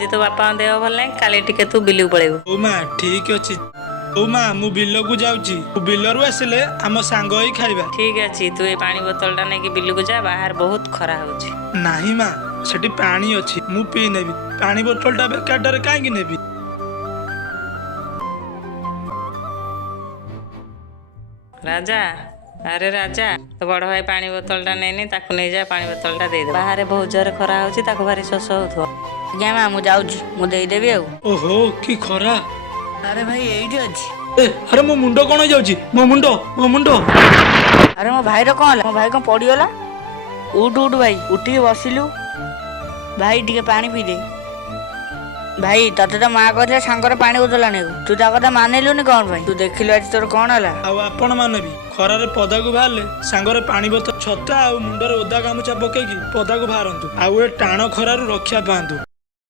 आज तो बापा देह भल ना काली टिके तू बिलू पड़ेबू। ओ माँ ठीक अच्छी। ओ माँ मु बिल को जाऊँगी बिलरू आसिले आम सांग ही खाइबा। ठीक अच्छी तू ये पानी बोतल टा नहीं बिलू को जा बाहर बहुत खरा होची। नहीं माँ सेठी पानी अच्छी मु पी नेबी पानी बोतल टा बेकार कहीं नेबी। राजा अरे राजा तो बड़ भाई पानी बोतल टा नहीं ताकू नहीं जा पानी बोतल टा दे दे बाहर बहुत जोर खरा होची ताकू भारी शोष होथो। आज्ञा माँ मुझे जाऊँ मुझे देदेवी आउ। ओहो कि खरा। अरे भाई यही अच्छी। अरे मो मुंडो कौन जाऊँगी मो मुंडो। अरे मो भाई कौन है मो भाई कौन पड़गला। उठ उठ भाई उठी बसिलु भाई टे पानी पी दे। भाई तते तो माँ कहते सांगर पानी बोतल आने तू ता कथा मानिलुनि कौन भाई तू देखिलु आज तोर कौन है। आपण माने भी खरारे पदा को बाहर सांगरे पानी बोतल छता आ मुंडर ओदा गामुचा पकेकी पदा को बाहरतु आउ ए टाण खरारू रक्षा पातु।